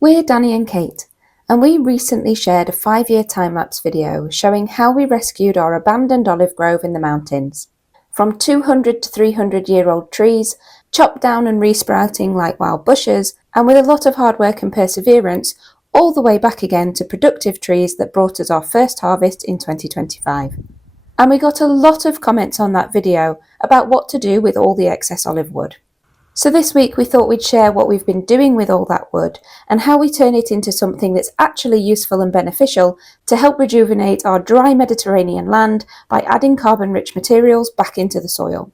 We're Danny and Kate, and we recently shared a 5-year time-lapse video showing how we rescued our abandoned olive grove in the mountains. From 200 to 300-year-old trees, chopped down and resprouting like wild bushes, and with a lot of hard work and perseverance, all the way back again to productive trees that brought us our first harvest in 2025. And we got a lot of comments on that video about what to do with all the excess olive wood. So this week we thought we'd share what we've been doing with all that wood and how we turn it into something that's actually useful and beneficial to help rejuvenate our dry Mediterranean land by adding carbon-rich materials back into the soil.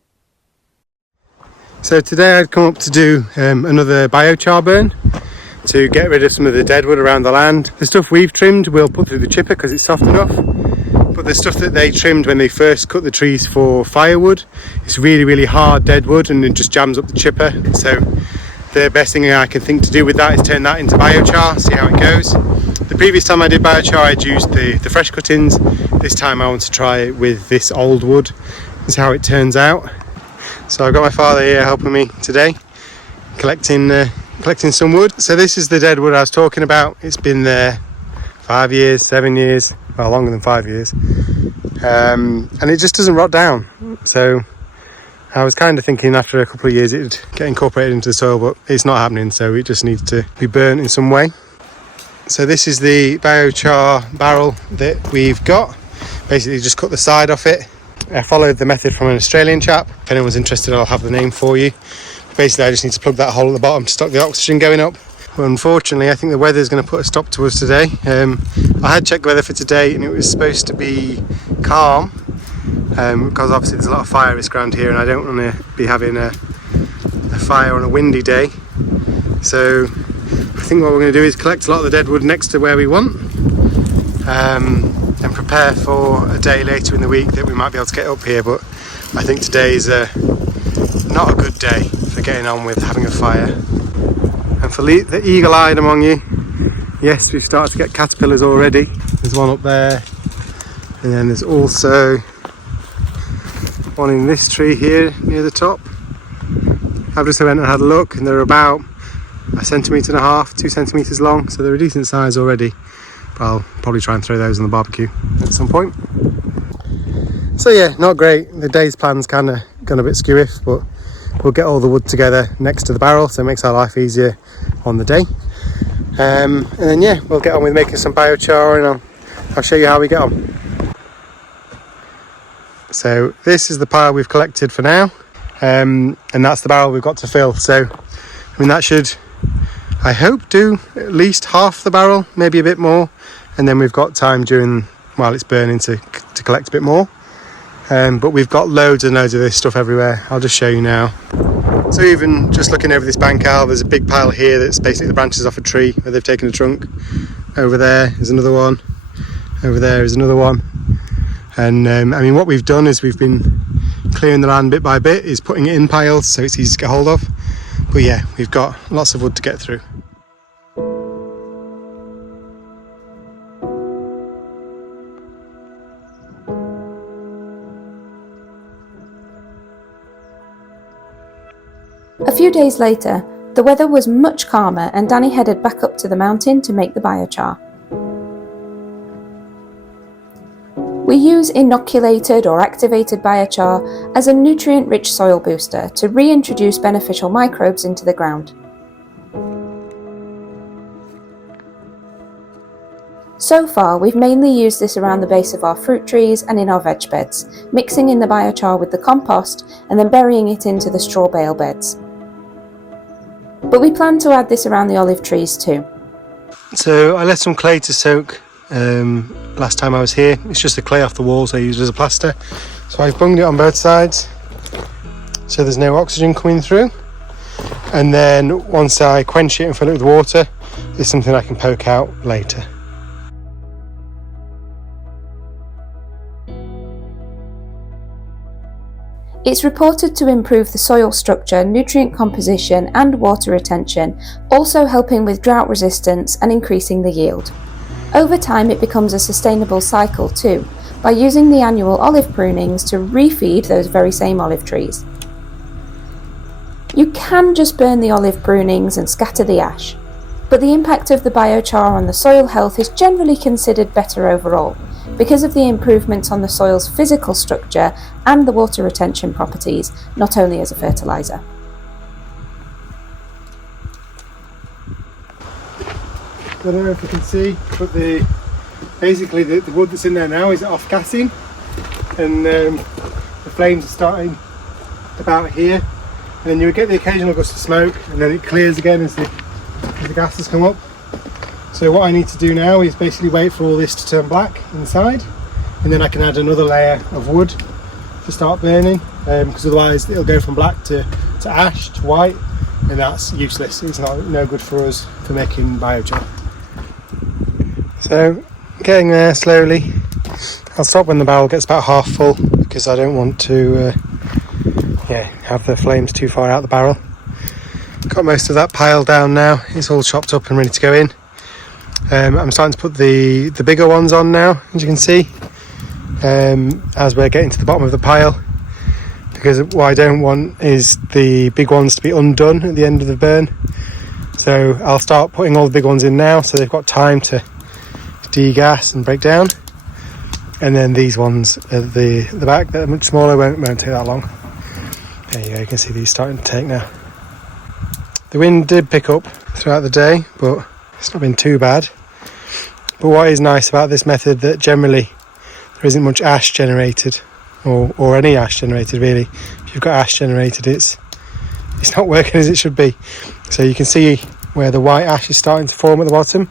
So today I'd come up to do another biochar burn to get rid of some of the dead wood around the land. The stuff we've trimmed we'll put through the chipper because it's soft enough. But the stuff that they trimmed when they first cut the trees for firewood, it's really hard dead wood and it just jams up the chipper. So the best thing I can think to do with that is turn that into biochar, see how it goes. The previous time I did biochar I'd used the fresh cuttings. This time I want to try it with this old wood and see how it turns out. So I've got my father here helping me today, collecting some wood. So this is the dead wood I was talking about. It's been there 5 years, 7 years, well longer than 5 years, and it just doesn't rot down. So I was kind of thinking after a couple of years it'd get incorporated into the soil, but it's not happening, so it just needs to be burnt in some way. So this is the biochar barrel that we've got. Basically just cut the side off it. I followed the method from an Australian chap. If anyone's interested I'll have the name for you. Basically I just need to plug that hole at the bottom to stop the oxygen going up. But unfortunately I think the weather's going to put a stop to us today. I had checked the weather for today and it was supposed to be calm, because obviously there's a lot of fire risk around here and I don't want to be having a fire on a windy day. So I think what we're going to do is collect a lot of the dead wood next to where we want, and prepare for a day later in the week that we might be able to get up here. But I think today is not a good day for getting on with having a fire. And for the eagle-eyed among you, yes, we've started to get caterpillars already. There's one up there, and then there's also one in this tree here near the top. I've just went and had a look and they're about 1.5 centimetres, 2 centimetres long, so they're a decent size already. But I'll probably try and throw those on the barbecue at some point. So yeah, not great. The day's plan's kind of gone a bit skew-iff, but we'll get all the wood together next to the barrel so it makes our life easier on the day. And then yeah, we'll get on with making some biochar and I'll show you how we get on. So this is the pile we've collected for now, and that's the barrel we've got to fill. So I mean that should, I hope, do at least half the barrel, maybe a bit more, and then we've got time while it's burning to collect a bit more. But we've got loads and loads of this stuff everywhere. I'll just show you now. So even just looking over this bank aisle, there's a big pile here that's basically the branches off a tree where they've taken a trunk. Over there is another one. Over there is another one. And I mean what we've done is we've been clearing the land bit by bit, is putting it in piles so it's easy to get hold of. But yeah, we've got lots of wood to get through. A few days later, the weather was much calmer and Danny headed back up to the mountain to make the biochar. We use inoculated or activated biochar as a nutrient-rich soil booster to reintroduce beneficial microbes into the ground. So far, we've mainly used this around the base of our fruit trees and in our veg beds, mixing in the biochar with the compost and then burying it into the straw bale beds. But we plan to add this around the olive trees too. So I let some clay to soak last time I was here. It's just the clay off the walls I used as a plaster. So I've bunged it on both sides so there's no oxygen coming through. And then once I quench it and fill it with water, it's something I can poke out later. It's reported to improve the soil structure, nutrient composition and water retention, also helping with drought resistance and increasing the yield. Over time it becomes a sustainable cycle too, by using the annual olive prunings to refeed those very same olive trees. You can just burn the olive prunings and scatter the ash, but the impact of the biochar on the soil health is generally considered better overall, because of the improvements on the soil's physical structure and the water retention properties, not only as a fertiliser. I don't know if you can see, but basically the wood that's in there now is off gassing, and the flames are starting about here, and then you would get the occasional gust of smoke, and then it clears again as the gases come up. So what I need to do now is basically wait for all this to turn black inside, and then I can add another layer of wood to start burning, because otherwise it'll go from black to ash to white, and that's useless. It's no good for us for making biochar. So getting there slowly. I'll stop when the barrel gets about half full, because I don't want to have the flames too far out the barrel. Got most of that pile down now. It's all chopped up and ready to go in. I'm starting to put the bigger ones on now, as you can see, as we're getting to the bottom of the pile, because what I don't want is the big ones to be undone at the end of the burn. So I'll start putting all the big ones in now, so they've got time to degas and break down, and then these ones at the back that are much smaller won't take that long. There you go, you can see these starting to take now. The wind did pick up throughout the day, but it's not been too bad. But what is nice about this method, that generally there isn't much ash generated, or any ash generated really. If you've got ash generated, it's not working as it should be. So you can see where the white ash is starting to form at the bottom,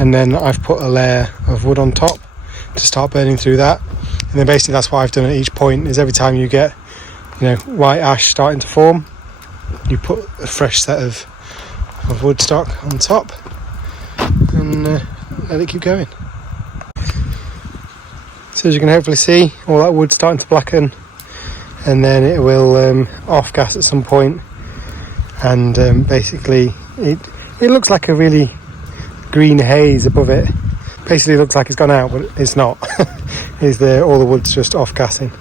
and then I've put a layer of wood on top to start burning through that. And then basically that's what I've done at each point, is every time you get white ash starting to form, you put a fresh set of wood stock on top and let it keep going. So as you can hopefully see, all that wood's starting to blacken, and then it will off gas at some point, and basically it looks like a really green haze above it. Basically it looks like it's gone out, but it's not. All the wood's just off gassing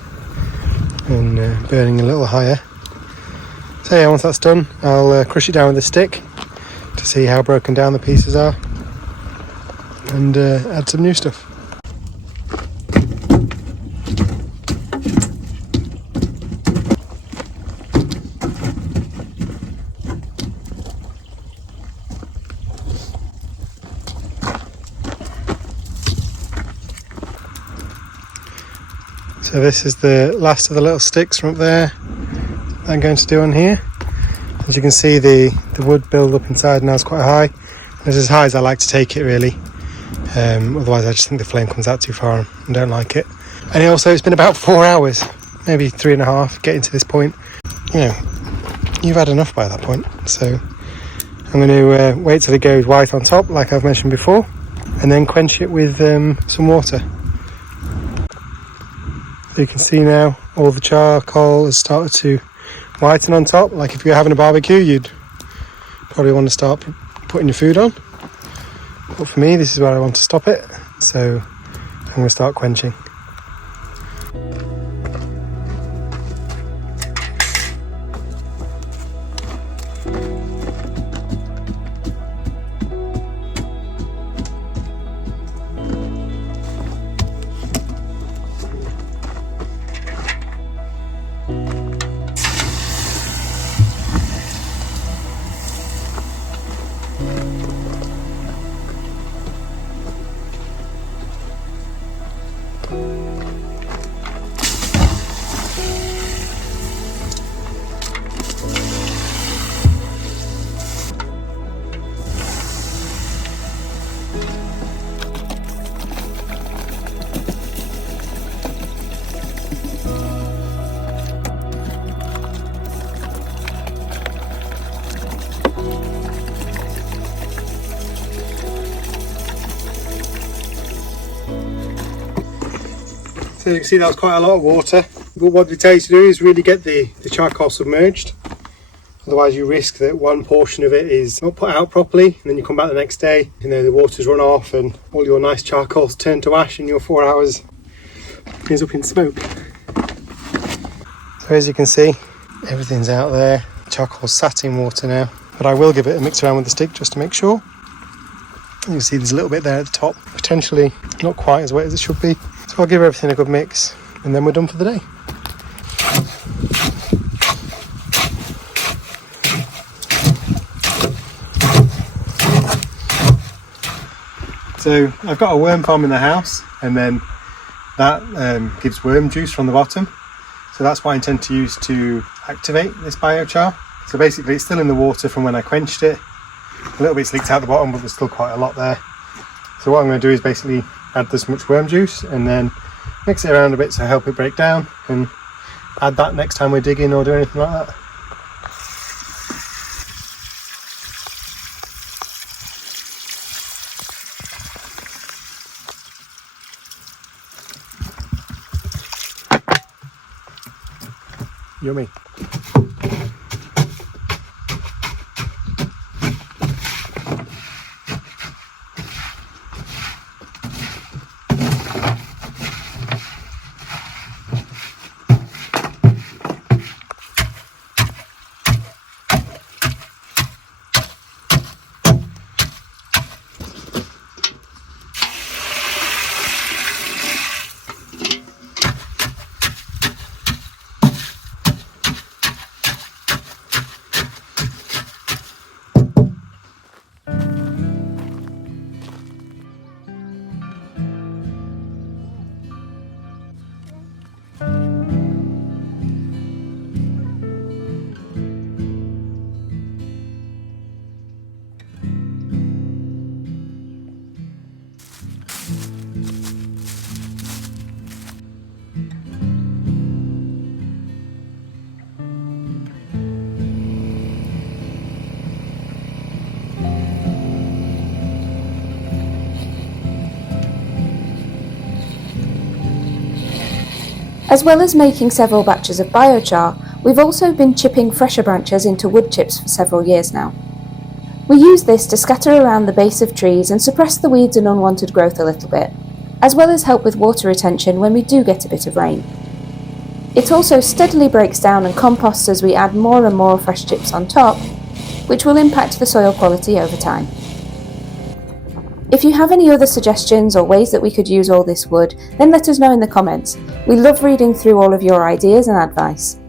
and burning a little higher. So yeah, once that's done, I'll crush it down with a stick to see how broken down the pieces are, and add some new stuff. So this is the last of the little sticks from up there that I'm going to do on here. As you can see, the wood build up inside now is quite high. It's as high as I like to take it really. Otherwise I just think the flame comes out too far and don't like it. And also it's been about 4 hours, maybe 3.5, getting to this point. You've had enough by that point. So I'm going to wait till it goes white on top, like I've mentioned before, and then quench it with some water. So you can see now all the charcoal has started to whiten on top. Like if you're having a barbecue, you'd probably want to start putting your food on. But for me, this is where I want to stop it. So I'm going to start quenching. So you can see that was quite a lot of water. But what they tell you to do is really get the charcoal submerged. Otherwise you risk that one portion of it is not put out properly, and then you come back the next day, the water's run off and all your nice charcoal's turned to ash and your 4 hours is up in smoke. So as you can see, everything's out there. Charcoal's sat in water now, but I will give it a mix around with the stick just to make sure. You can see there's a little bit there at the top, potentially not quite as wet as it should be. So I'll give everything a good mix and then we're done for the day. So I've got a worm farm in the house, and then that gives worm juice from the bottom. So that's what I intend to use to activate this biochar. So basically it's still in the water from when I quenched it. A little bit's leaked out the bottom, but there's still quite a lot there. So what I'm going to do is basically add this much worm juice and then mix it around a bit to help it break down, and add that next time we're digging or do anything like that. Yummy. As well as making several batches of biochar, we've also been chipping fresher branches into wood chips for several years now. We use this to scatter around the base of trees and suppress the weeds and unwanted growth a little bit, as well as help with water retention when we do get a bit of rain. It also steadily breaks down and composts as we add more and more fresh chips on top, which will impact the soil quality over time. If you have any other suggestions or ways that we could use all this wood, then let us know in the comments. We love reading through all of your ideas and advice.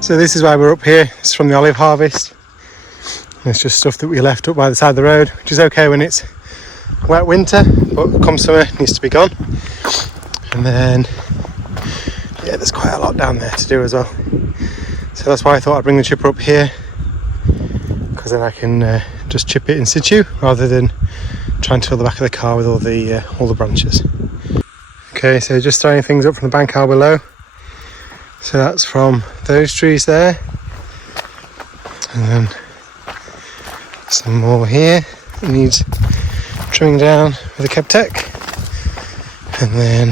So this is why we're up here. It's from the olive harvest. It's just stuff that we left up by the side of the road, which is okay when it's wet winter, but come summer it needs to be gone. And then yeah, there's quite a lot down there to do as well. So that's why I thought I'd bring the chipper up here, because then I can just chip it in situ rather than trying to fill the back of the car with all the branches. Okay, so just throwing things up from the bank below. So that's from those trees there, and then some more here. It needs trimming down with a Kebtech, and then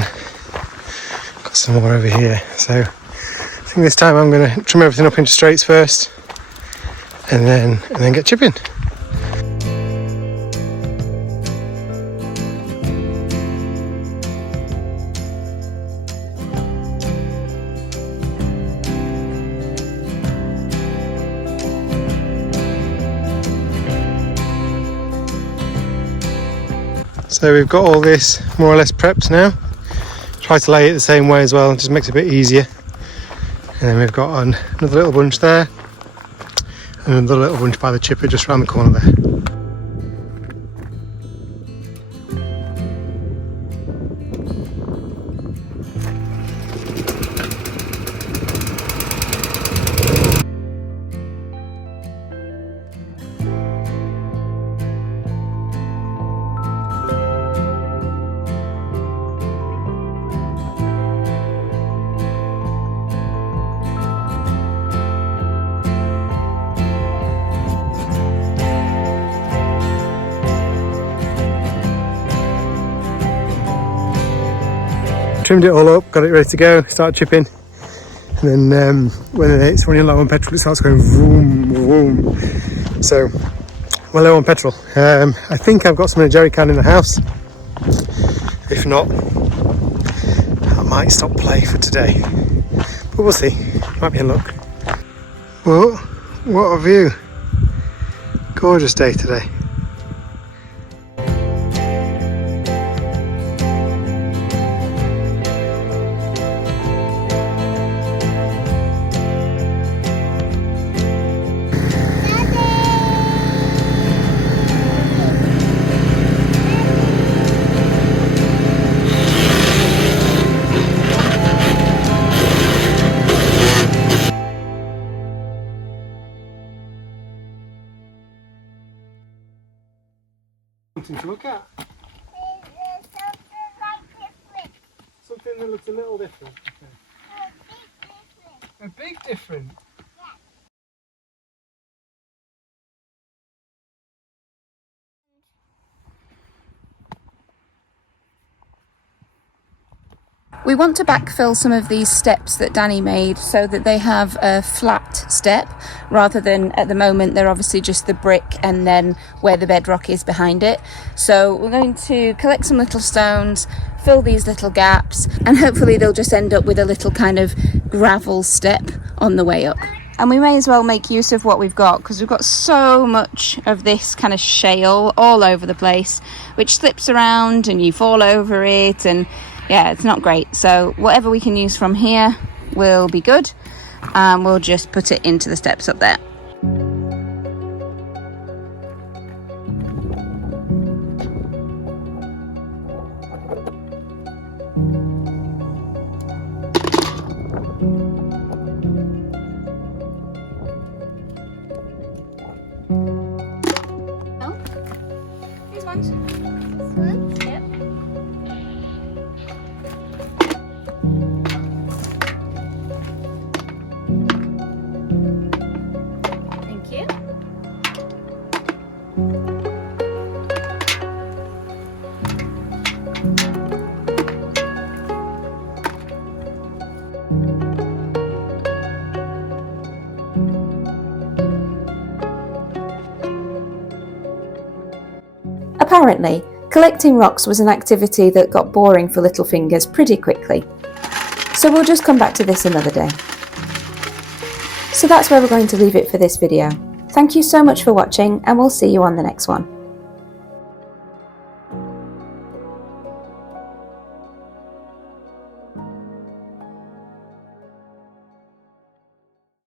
got some more over here. So I think this time I'm going to trim everything up into straights first, and then get chipping. So we've got all this more or less prepped now. Try to lay it the same way as well, it just makes it a bit easier. And then we've got another little bunch there, and another little bunch by the chipper just around the corner there. Trimmed it all up, got it ready to go, start chipping, and then when it's running low on petrol, it starts going vroom, vroom. So we're low on petrol. I think I've got some in a jerry can in the house. If not, I might stop play for today, but we'll see, might be in luck. Whoa, what a view. Gorgeous day today. Something to look at. Something that looks a little different. Okay. A big difference. We want to backfill some of these steps that Danny made so that they have a flat step rather than at the moment they're obviously just the brick and then where the bedrock is behind it. So we're going to collect some little stones, fill these little gaps, and hopefully they'll just end up with a little kind of gravel step on the way up. And we may as well make use of what we've got because we've got so much of this kind of shale all over the place which slips around and you fall over it, and yeah, it's not great. So whatever we can use from here will be good, and we'll just put it into the steps up there. Oh, these ones. This one? Yep. Apparently, collecting rocks was an activity that got boring for little fingers pretty quickly. So we'll just come back to this another day. So that's where we're going to leave it for this video. Thank you so much for watching, and we'll see you on the next one.